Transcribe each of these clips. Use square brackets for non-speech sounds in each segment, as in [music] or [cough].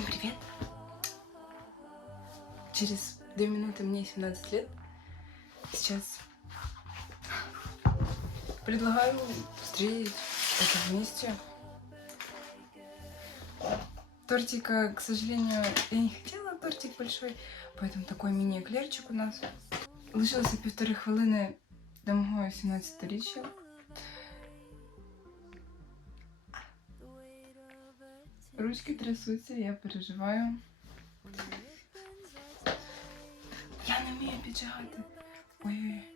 Всем привет! Через две минуты мне 17 лет. Сейчас предлагаю встретить это вместе. Тортика, к сожалению, я не хотела тортик большой, поэтому такой мини-эклерчик у нас. Лишилося півтори хвилини до мого 17-річчя. Ручки трясуться, я переживаю. Я не вмію піджигати. Ой-ой.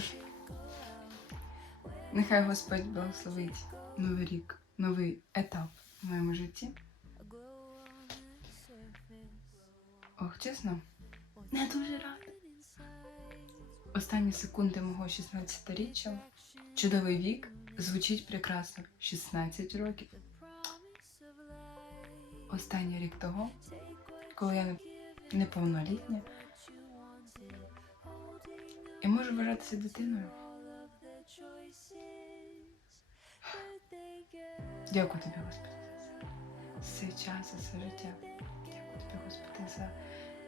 Що нехай Господь благословить новий рік, новий етап в моєму житті. Ох, чесно, не дуже рада. Останні секунди мого 16-річчя, чудовий вік, звучить прекрасно. 16 років. Останній рік того, коли я не- неповнолітня і можу вважатися дитиною. Дякую тобі, Господи, за цей час, за це життя. Дякую тобі, Господи, за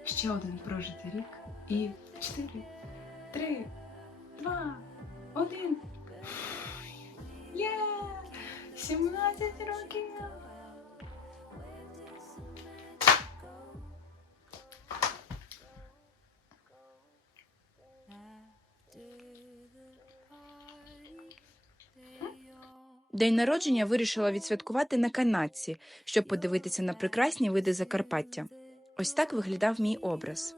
ще один прожитий рік. І чотири, три, два, один. Є! 17 років! День народження вирішила відсвяткувати на канатці, щоб подивитися на прекрасні види Закарпаття. Ось так виглядав мій образ.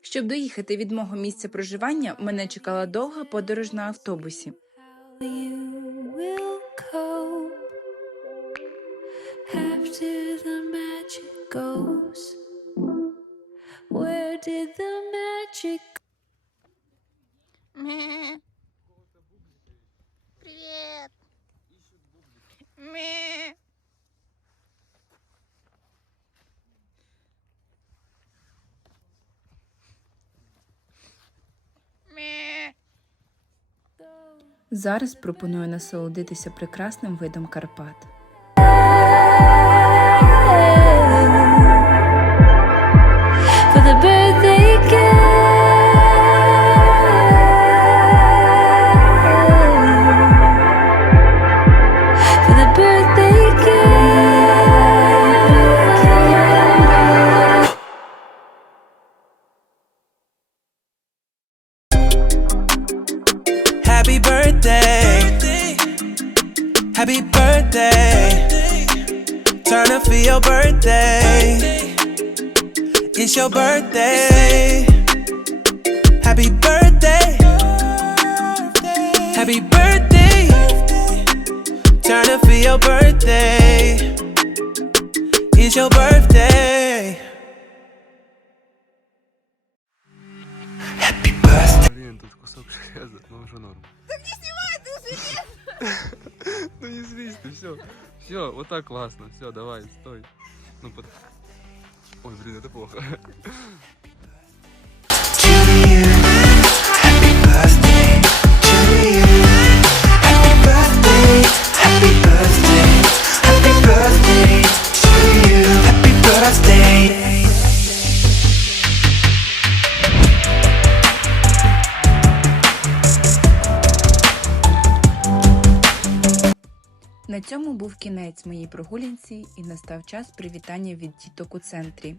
Щоб доїхати від мого місця проживання, мене чекала довга подорож на автобусі. Where did the magic Зараз пропоную насолодитися прекрасним видом Карпат. for the birthday. Happy birthday. Turn up for your birthday. It's your birthday. Happy birthday. Happy birthday. Turn up for your birthday. It's your birthday. Блин, тут кусок железа, ну уже норм. Так не снимай, ты [laughs] Ну не злись ты, все. Все, вот так классно. Все, давай, стой. Ну под... Ой, блин, это плохо. to you. Happy birthday На цьому був кінець моїй прогулянці і настав час привітання від діток у центрі.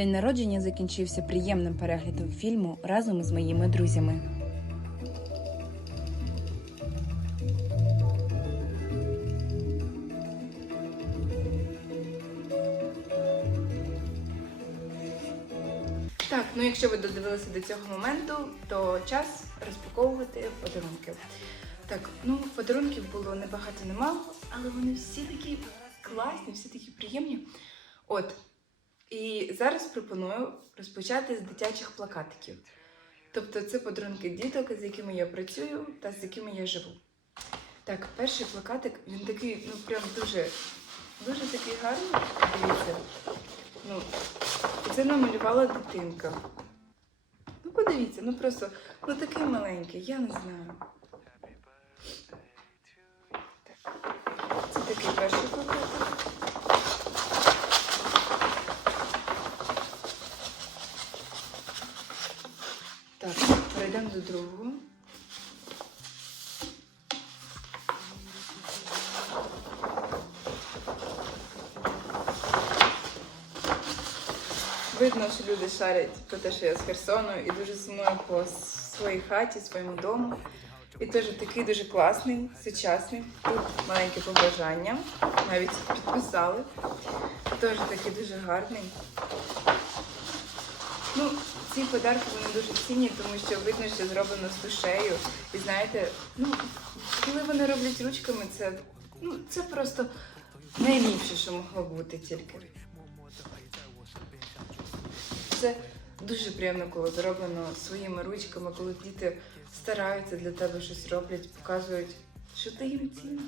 День народження закінчився приємним переглядом фільму разом з моїми друзями. Так, ну якщо ви додивилися до цього моменту, то час розпаковувати подарунки. Так, ну подарунків було небагато немало, але вони всі такі класні, всі такі приємні. От. І зараз пропоную розпочати з дитячих плакатиків. Тобто це подарунки діток, з якими я працюю та з якими я живу. Так, перший плакатик, він такий, ну прям дуже, дуже такий гарний. Дивіться. Ну, це намалювала дитинка. Ну, подивіться, ну просто, ну такий маленький, я не знаю. Так. Це такий перший плакатик. Так, перейдемо до другого. Видно, що люди шарять про те, що я з Херсону і дуже сумую по своїй хаті, своєму дому. І теж такий дуже класний, сучасний. Тут маленьке побажання, навіть підписали. Теж такий дуже гарний. Ці подарки вони дуже цінні, тому що видно, що зроблено з душею. І знаєте, ну, коли вони роблять ручками, це, ну, це просто найліпше, що могло бути тільки. Це дуже приємно, коли зроблено своїми ручками, коли діти стараються для тебе щось роблять, показують, що ти їм цінна.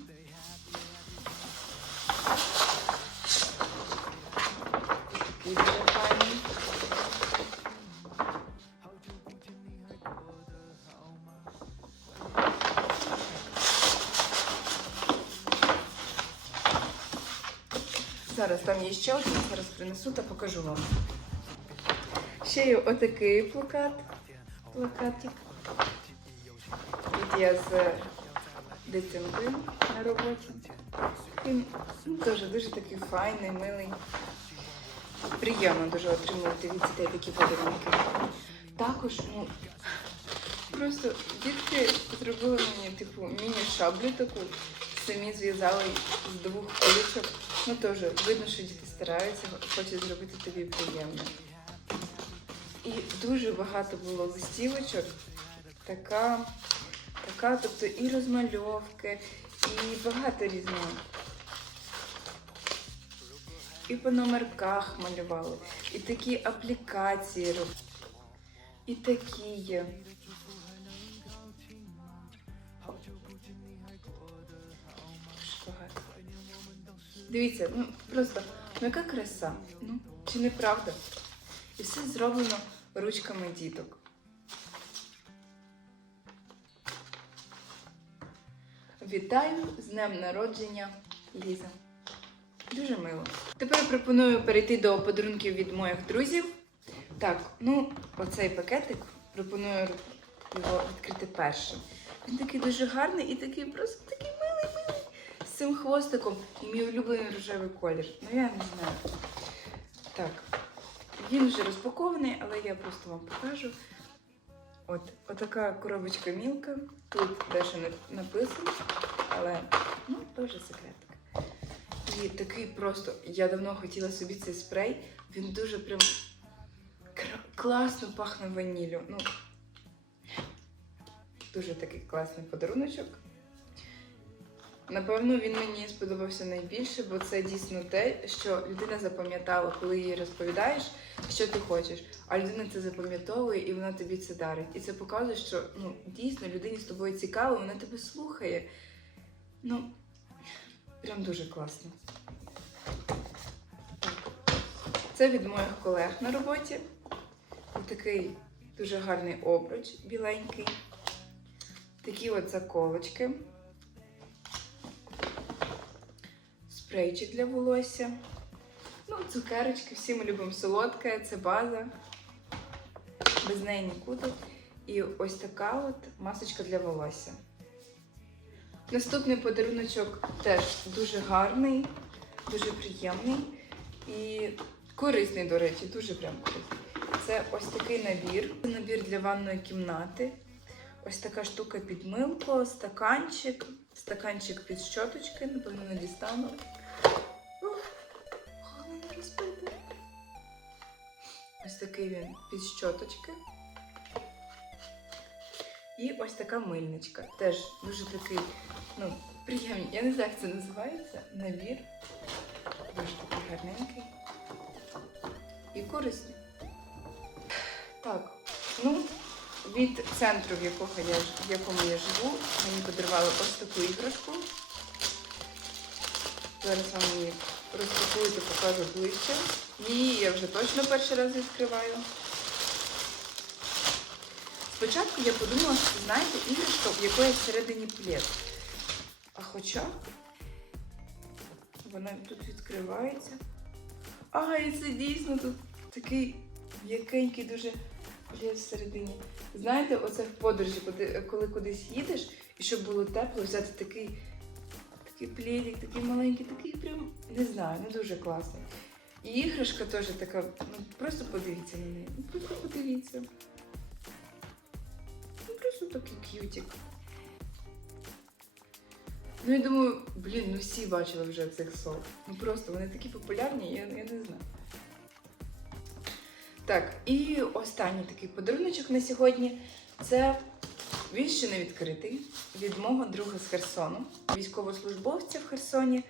Такий дуже там є ще один, зараз принесу та покажу вам. Ще є отакий плакат. Плакатик. Тут я з дитинкою на роботі. Він ну, теж дуже такий файний, милий. Приємно дуже отримувати від дітей такі подарунки. Також, ну, просто дітки зробили мені таку міні-шаблю таку, самі зв'язали з двох куличок. Ну теж видно, що діти стараються, хочуть зробити тобі приємно. І дуже багато було листівочок. Така, така, тобто і розмальовки, і багато різного. І по номерках малювали, і такі аплікації робили, і такі є. Дивіться, ну просто ну яка краса. Ну, чи не правда? І все зроблено ручками діток. Вітаю з днем народження, Ліза. Дуже мило. Тепер пропоную перейти до подарунків від моїх друзів. Так, ну, оцей пакетик пропоную його відкрити першим. Він такий дуже гарний і такий просто такий милий, милий. З цим хвостиком і мій улюблений рожевий колір. Ну я не знаю. Так, він вже розпакований, але я просто вам покажу. От, отака коробочка мілка. Тут дещо написано, але ну, теж секретик. І такий просто, я давно хотіла собі цей спрей. Він дуже прям класно пахне ваніллю. Ну, дуже такий класний подаруночок. Напевно, він мені сподобався найбільше, бо це дійсно те, що людина запам'ятала, коли їй розповідаєш, що ти хочеш. А людина це запам'ятовує і вона тобі це дарить. І це показує, що ну, дійсно людині з тобою цікаво, вона тебе слухає. Ну, прям дуже класно. Це від моїх колег на роботі. Такий дуже гарний обруч біленький. Такі от заколочки. Спрейчик для волосся. Ну, цукерочки, всі ми любимо солодке, це база. Без неї нікуди. І ось така от масочка для волосся. Наступний подаруночок теж дуже гарний, дуже приємний. І Корисний, до речі, дуже прям корисний. Це ось такий набір. Набір для ванної кімнати. Ось така штука під милко, стаканчик, стаканчик під щоточки, напевно, не дістану. Такий він під щоточки. І ось така мильничка. Теж дуже такий, ну, приємний. Я не знаю, як це називається. Набір. Дуже такий гарненький. І корисний. Так, ну, від центру, в, якого я, в якому я живу, мені подарували ось таку іграшку. Зараз вам її розпакую покажу ближче. Її я вже точно перший раз відкриваю. Спочатку я подумала, що знаєте, іграшка, в якої всередині плед. А хоча вона тут відкривається. А, і це дійсно тут такий м'якенький дуже плед всередині. Знаєте, оце в подорожі, коли кудись їдеш, і щоб було тепло, взяти такий, такий пледик, такий маленький, такий прям, не знаю, ну дуже класний. І іграшка теж така, ну просто подивіться на неї. Ну просто подивіться. Ну просто такий к'ютик. Ну я думаю, блін, ну всі бачили вже цих сов. Ну просто вони такі популярні, я, я не знаю. Так, і останній такий подаруночок на сьогодні. Це він ще не відкритий від мого друга з Херсону, військовослужбовця в Херсоні.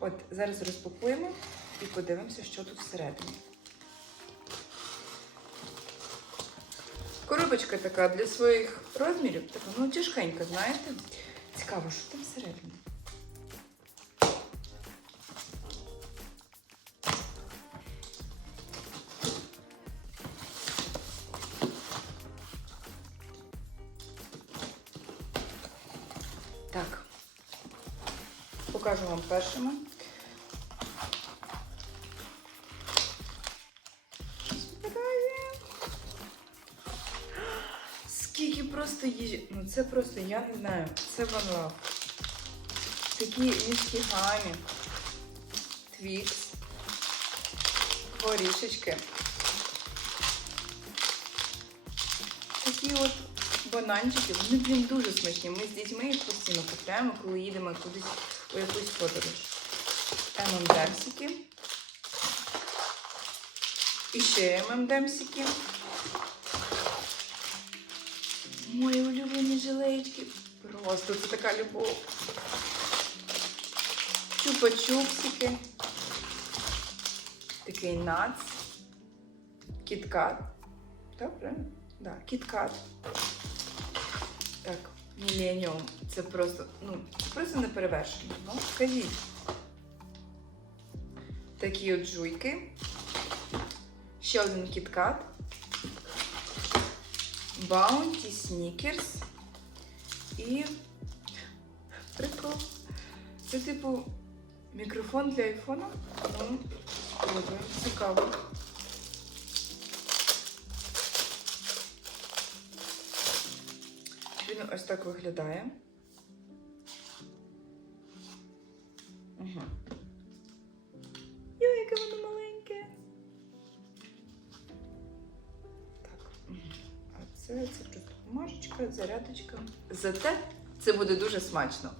От зараз розпакуємо і подивимося, що тут всередині. Коробочка така для своїх розмірів, така, ну тяжкенька, знаєте. Цікаво, що там всередині. Випадає. Скільки просто їжі. Ну це просто, я не знаю. Це Love. Такі міські гамі. Твікс. Горішечки. Такі от бананчики, вони, блін, дуже смачні. Ми з дітьми їх постійно купляємо, коли їдемо кудись у якусь подорож. ММДемсики. І ще ММДемсики. Мої улюблені жилечки. Просто це така любов. Чупа-чупсики. Такий нац. Кіткат. Так, правильно? Да, кіткат. Міленіум. Це просто, ну, це просто не перевершено. Ну, скажіть. Такі от жуйки. Ще один кіткат. Баунті, снікерс. І. Прикол. Це типу мікрофон для айфона. Ну, цікаво. Він ось так виглядає. Угу. Йой, яке воно маленьке. Так. А це, це просто бумажечка, зарядочка. Зате це буде дуже смачно.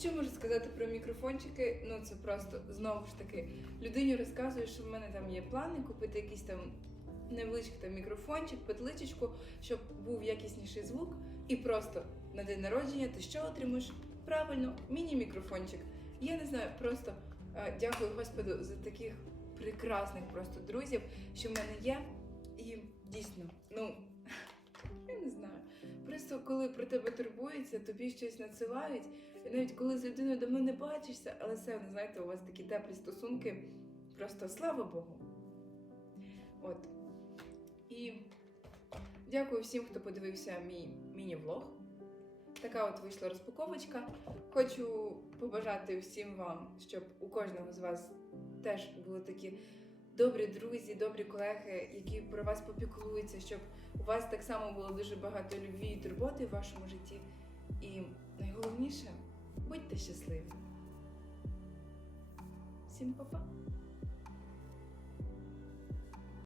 Що можу сказати про мікрофончики? Ну це просто знову ж таки людині розказую, що в мене там є плани купити якийсь там невеличкий там мікрофончик, петличечку, щоб був якісніший звук. І просто на день народження ти що отримаєш? Правильно, міні-мікрофончик. Я не знаю, просто е, дякую Господу за таких прекрасних просто друзів, що в мене є. І дійсно, ну [laughs] я не знаю. Просто коли про тебе турбуються, тобі щось надсилають. І навіть коли з людиною давно не бачишся, але все одно, знаєте, у вас такі теплі стосунки. Просто слава Богу. От. І дякую всім, хто подивився мій міні-влог. Така от вийшла розпаковочка. Хочу побажати всім вам, щоб у кожного з вас теж були такі добрі друзі, добрі колеги, які про вас попіклуються, щоб у вас так само було дуже багато любві і турботи в вашому житті. І найголовніше будьте щасливі. Всім па-па!